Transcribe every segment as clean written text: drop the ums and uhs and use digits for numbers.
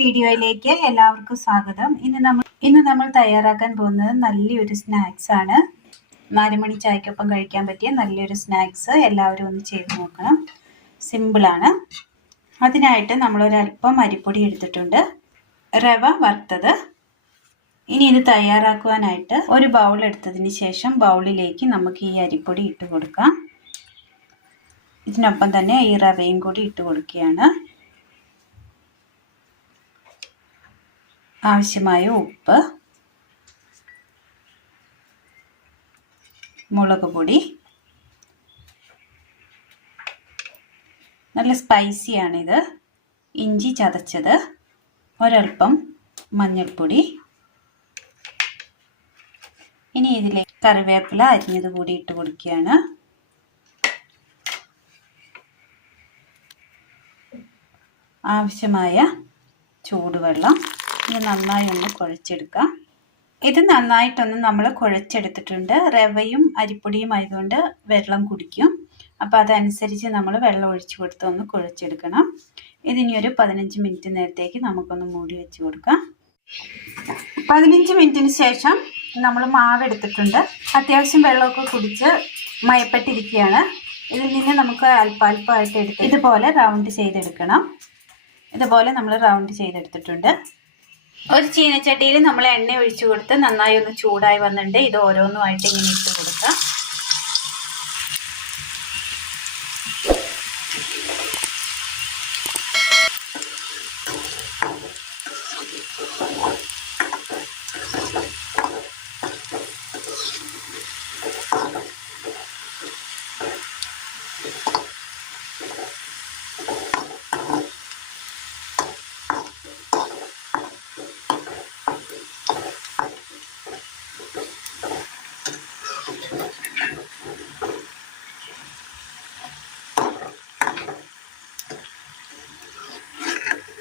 വീഡിയോയിലേക്ക് എല്ലാവർക്കും സ്വാഗതം. ഇന്ന് നമ്മൾ തയ്യാറാക്കാൻ പോകുന്നത് നല്ലൊരു സ്നാക്സ് ആണ്. 4 മണി ചായക്കൊപ്പം കഴിക്കാൻ പറ്റിയ നല്ലൊരു സ്നാക്സ്. എല്ലാവരും ഒന്ന് ചെയ്ത് നോക്കണം. സിമ്പിളാണ്. അതിനായിട്ട് നമ്മളൊരല്പം അരിപ്പൊടി എടുത്തിട്ടുണ്ട്, റവ വറുത്തത്. ഇനി ഇത് തയ്യാറാക്കുവാനായിട്ട് ഒരു ബൗൾ എടുത്തതിന് ശേഷം ബൗളിലേക്ക് നമുക്ക് ഈ അരിപ്പൊടി ഇട്ട് കൊടുക്കാം. ഇതിനൊപ്പം തന്നെ ഈ റവയും കൂടി ഇട്ട് കൊടുക്കുകയാണ്. ആവശ്യമായ ഉപ്പ്, മുളക് പൊടി, നല്ല സ്പൈസിയാണിത്, ഇഞ്ചി ചതച്ചത്, ഒരൽപ്പം മഞ്ഞൾപ്പൊടി. ഇനി ഇതിലേക്ക് കറിവേപ്പില അരിഞ്ഞത് കൂടി ഇട്ട് കൊടുക്കുകയാണ്. ആവശ്യമായ ചൂടുവെള്ളം. ഇത് നന്നായി ഒന്ന് കുഴച്ചെടുക്കാം. ഇത് നന്നായിട്ടൊന്ന് നമ്മൾ കുഴച്ചെടുത്തിട്ടുണ്ട്. റവയും അരിപ്പൊടിയും ആയതുകൊണ്ട് വെള്ളം കുടിക്കും. അപ്പോൾ അതനുസരിച്ച് നമ്മൾ വെള്ളം ഒഴിച്ചു കൊടുത്ത് ഒന്ന് കുഴച്ചെടുക്കണം. ഇതിനി ഒരു 15 മിനിറ്റ് നേരത്തേക്ക് നമുക്കൊന്ന് മൂടി വെച്ച് കൊടുക്കാം. 15 മിനിറ്റിന് ശേഷം നമ്മൾ മാവ് എടുത്തിട്ടുണ്ട്. അത്യാവശ്യം വെള്ളമൊക്കെ കുടിച്ച് മയപ്പെട്ടിരിക്കുകയാണ്. ഇതിൽ നിന്ന് നമുക്ക് അല്പാൽപ്പമായിട്ട് എടുത്ത് ഇതുപോലെ റൗണ്ട് ചെയ്തെടുക്കണം. ഇതുപോലെ നമ്മൾ റൗണ്ട് ചെയ്തെടുത്തിട്ടുണ്ട്. ഒരു ചീനച്ചട്ടിയിൽ നമ്മൾ എണ്ണ ഒഴിച്ചു കൊടുത്ത് നന്നായി ഒന്ന് ചൂടായി വന്നിട്ടുണ്ട്. ഇത് ഓരോന്നുമായിട്ട് ഇങ്ങനെ ഇട്ട് കൊടുക്കാം.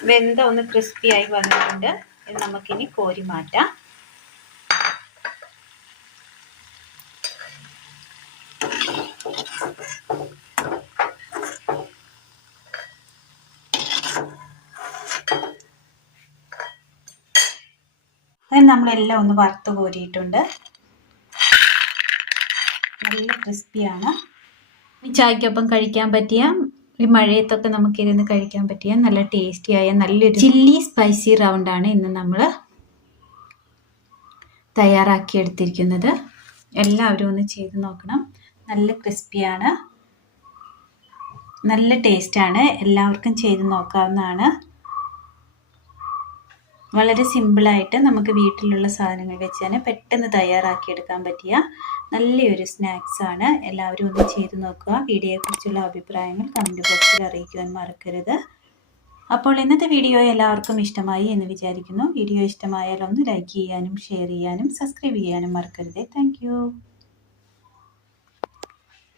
വെന്ത ഒന്ന് ക്രിസ്പി ആയി വന്നിട്ടുണ്ട്. ഇത് നമുക്കിനി കോരി മാറ്റാം. അത് നമ്മളെല്ലാം ഒന്ന് വറുത്ത് കോരിയിട്ടുണ്ട്. നല്ല ക്രിസ്പിയാണ്. ഈ ചായക്കൊപ്പം കഴിക്കാൻ പറ്റിയ, ഈ മഴയത്തൊക്കെ നമുക്കിരുന്ന് കഴിക്കാൻ പറ്റിയ നല്ല ടേസ്റ്റിയായ നല്ലൊരു ചില്ലി സ്പൈസി റൗണ്ടാണ് ഇന്ന് നമ്മൾ തയ്യാറാക്കിയെടുത്തിരിക്കുന്നത്. എല്ലാവരും ഒന്ന് ചെയ്ത് നോക്കണം. നല്ല ക്രിസ്പിയാണ്, നല്ല ടേസ്റ്റാണ്. എല്ലാവർക്കും ചെയ്ത് നോക്കാവുന്നതാണ്. വളരെ സിമ്പിളായിട്ട് നമുക്ക് വീട്ടിലുള്ള സാധനങ്ങൾ വെച്ച് തന്നെ പെട്ടെന്ന് തയ്യാറാക്കിയെടുക്കാൻ പറ്റിയ നല്ലൊരു സ്നാക്സ് ആണ്. എല്ലാവരും ഒന്ന് ചെയ്ത് നോക്കുക. വീഡിയോയെക്കുറിച്ചുള്ള അഭിപ്രായങ്ങൾ കമൻറ്റ് ബോക്സിൽ അറിയിക്കുവാൻ മറക്കരുത്. അപ്പോൾ ഇന്നത്തെ വീഡിയോ എല്ലാവർക്കും ഇഷ്ടമായി എന്ന് വിചാരിക്കുന്നു. വീഡിയോ ഇഷ്ടമായാൽ ഒന്ന് ലൈക്ക് ചെയ്യാനും ഷെയർ ചെയ്യാനും സബ്സ്ക്രൈബ് ചെയ്യാനും മറക്കരുത്. താങ്ക്